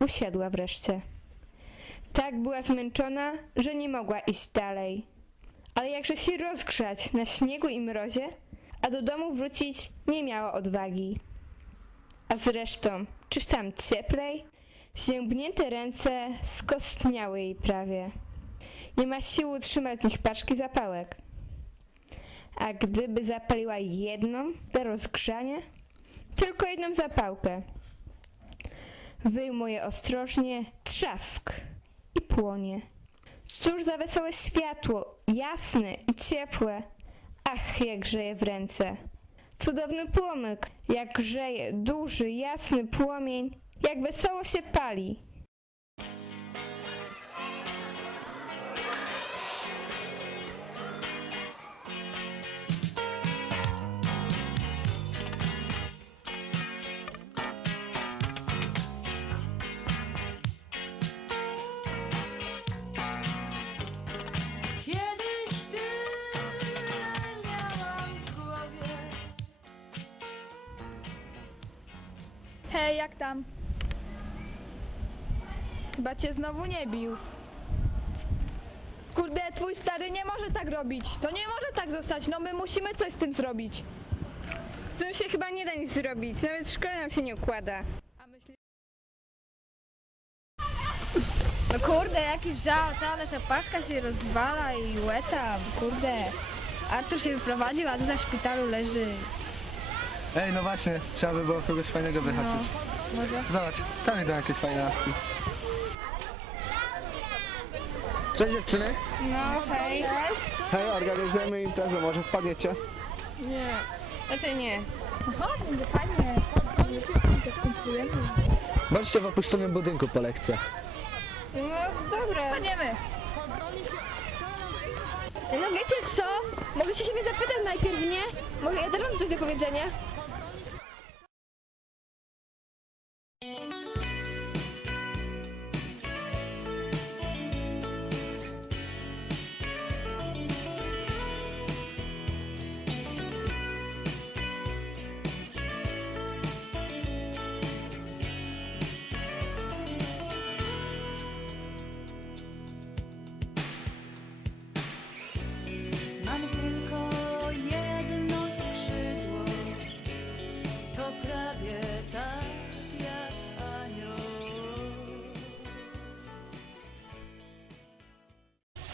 Usiadła wreszcie. Tak była zmęczona, że nie mogła iść dalej. Ale jakże się rozgrzać na śniegu i mrozie, a do domu wrócić nie miała odwagi. A zresztą, czyż tam cieplej? Ziębnięte ręce skostniały jej prawie. Nie ma siły utrzymać z nich paczki zapałek. A gdyby zapaliła jedną do rozgrzania? Tylko jedną zapałkę. Wyjmuje ostrożnie trzask i płonie. Cóż za wesołe światło, jasne i ciepłe. Ach, jak grzeje w ręce. Cudowny płomyk, jak grzeje, duży, jasny płomień, jak wesoło się pali. Hej, jak tam? Chyba cię znowu nie bił. Kurde, twój stary nie może tak robić. To nie może tak zostać. No my musimy coś z tym zrobić. Z tym się chyba nie da nic zrobić, nawet w szkole nam się nie układa. A myślisz... No kurde, jakiś żal, cała nasza paszka się rozwala i łeta, kurde. Artur się wyprowadził, a tu za szpitalu leży. Ej, no właśnie, trzeba by było kogoś fajnego wyhaczyć. Może? Zobacz, tam idą jakieś fajne laski. Cześć dziewczyny. No hej. Hej, organizujemy imprezę, może wpadniecie? Nie, raczej nie. No chodź, będzie fajnie. Zakumplujemy. Bądźcie w opuszczonym budynku po lekcjach. No dobra. Padniemy. No wiecie co? Mogliście się mnie zapytać najpierw, nie? Może ja też mam coś do powiedzenia?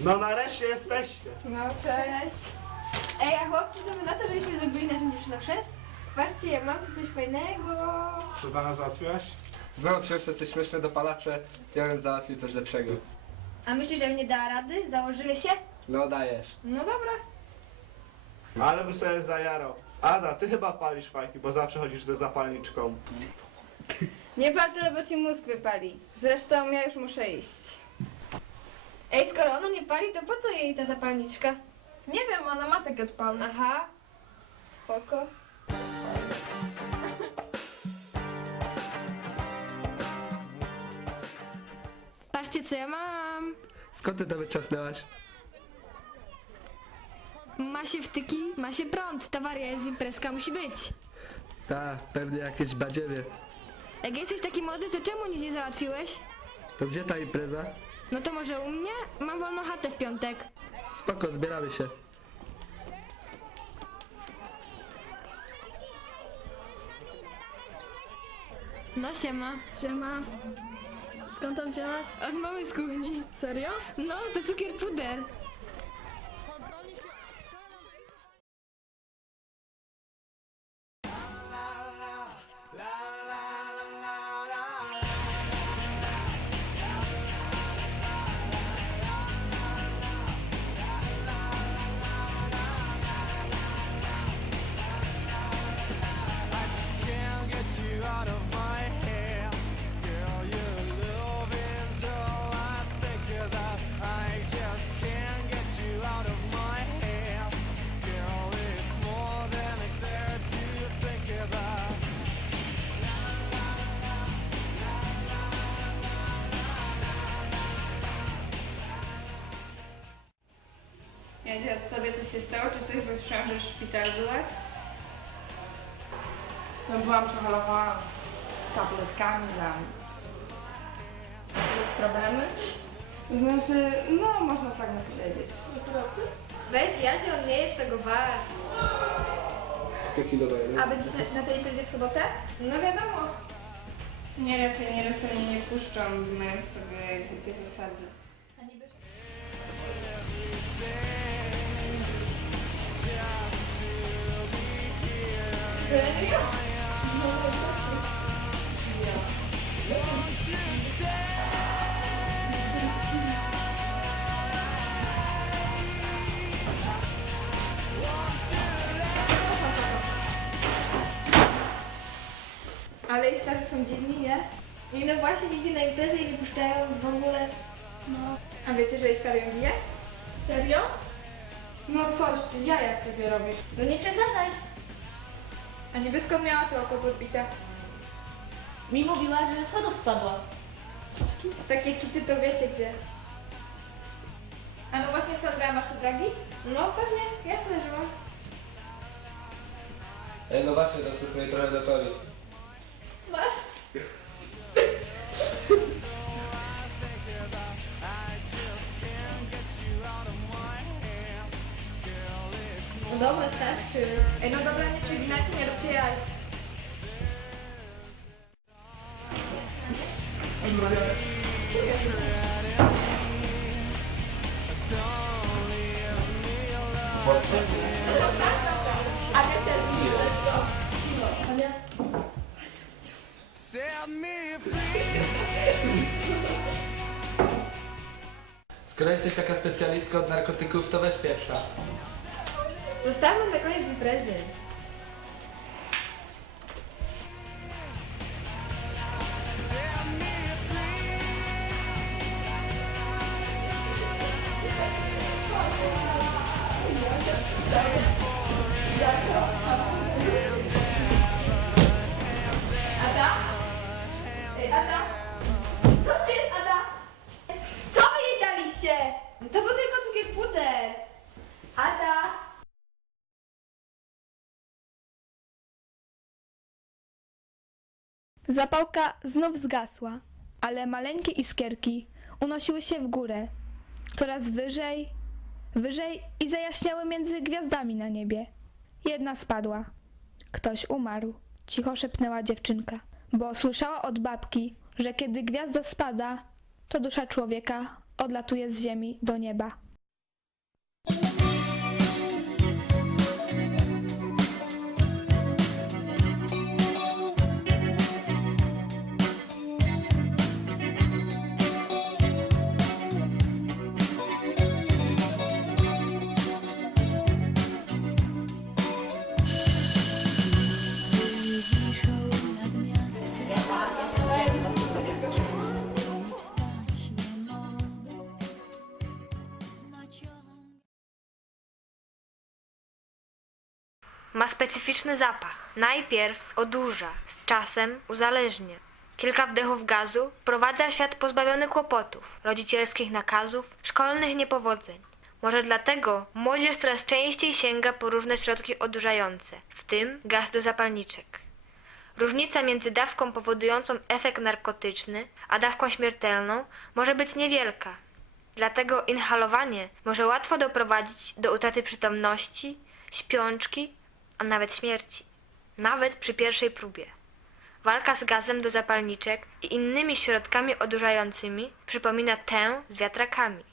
No nareszcie jesteście. No cześć. Ej, a chłopcy, co wy na to, żebyśmy zrobili naszym na chrzest? Patrzcie, ja mam tu coś fajnego. Czy pana załatwiłaś? Znowu przyszły coś śmieszne dopalacze, ja bym załatwił coś lepszego. A myślisz, że mnie da rady? Założymy się? No dajesz. No dobra. Ale bym sobie zajarał. Ada, ty chyba palisz fajki, bo zawsze chodzisz ze zapalniczką. Nie pal tyle, bo ci mózg wypali. Zresztą ja już muszę iść. Ej, skoro ona nie pali, to po co jej ta zapalniczka? Nie wiem, ona ma takie odpalne. Aha. Spoko. Patrzcie, co ja mam. Skąd ty to wyczasnęłaś? Ma się wtyki, ma się prąd. Towaria jest imprezka, musi być. Ta, pewnie jakieś badziewie. Jak jesteś taki młody, to czemu nic nie załatwiłeś? To gdzie ta impreza? No to może u mnie? Mam wolną chatę w piątek. Spoko, zbieramy się. No siema. Siema. Skąd to wzięłaś? Od mamy z kuchni. Serio? No, to cukier puder. Ja sobie coś się stało? Czy ty chyba słyszałam, że w szpitalu byłaś? No byłam trochę lochowana z tabletkami tam. problemy? Znaczy, no można tak powiedzieć. Weź, Jadzie, on nie jest tego wart. Jaki dobry. A będziesz na, na tej imprezie w sobotę? No wiadomo. Nie, raczej nie, raczej nie puszczą, mają sobie głupie zasady. Ale i starzy są dziwni, nie? I no właśnie idzie na imprezę i nie puszczają w ogóle. No. A wiecie, że jest stary ją bije? Serio? No coś, ty jaja sobie robisz. No nie przesadzaj. A niby skąd miała to oko podbite? Mi mówiła, że ze schodów spadła. Takie kity to wiecie gdzie. A no właśnie Sandra, masz dragi? No pewnie, jasne, że mam. Ej, no właśnie, to sobie trochę zatori. Masz? No dobra, starczy. Ej, no dobra, nie przeginacie, nie róbcie jaj. Skoro jesteś taka specjalistka od narkotyków, to weź pierwsza. Gustavo Magalhães me presente. Zapałka znów zgasła, ale maleńkie iskierki unosiły się w górę, coraz wyżej, wyżej i zajaśniały między gwiazdami na niebie. Jedna spadła. Ktoś umarł, cicho szepnęła dziewczynka, bo słyszała od babki, że kiedy gwiazda spada, to dusza człowieka odlatuje z ziemi do nieba. Ma specyficzny zapach. Najpierw odurza, z czasem uzależnia. Kilka wdechów gazu prowadza świat pozbawiony kłopotów, rodzicielskich nakazów, szkolnych niepowodzeń. Może dlatego młodzież coraz częściej sięga po różne środki odurzające, w tym gaz do zapalniczek. Różnica między dawką powodującą efekt narkotyczny, a dawką śmiertelną może być niewielka. Dlatego inhalowanie może łatwo doprowadzić do utraty przytomności, śpiączki, a nawet śmierci. Nawet przy pierwszej próbie. Walka z gazem do zapalniczek i innymi środkami odurzającymi przypomina tę z wiatrakami.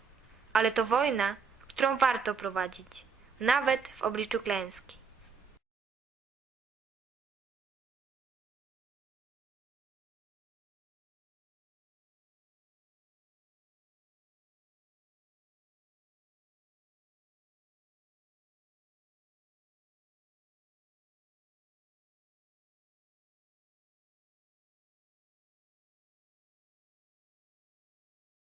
Ale to wojna, którą warto prowadzić, nawet w obliczu klęski.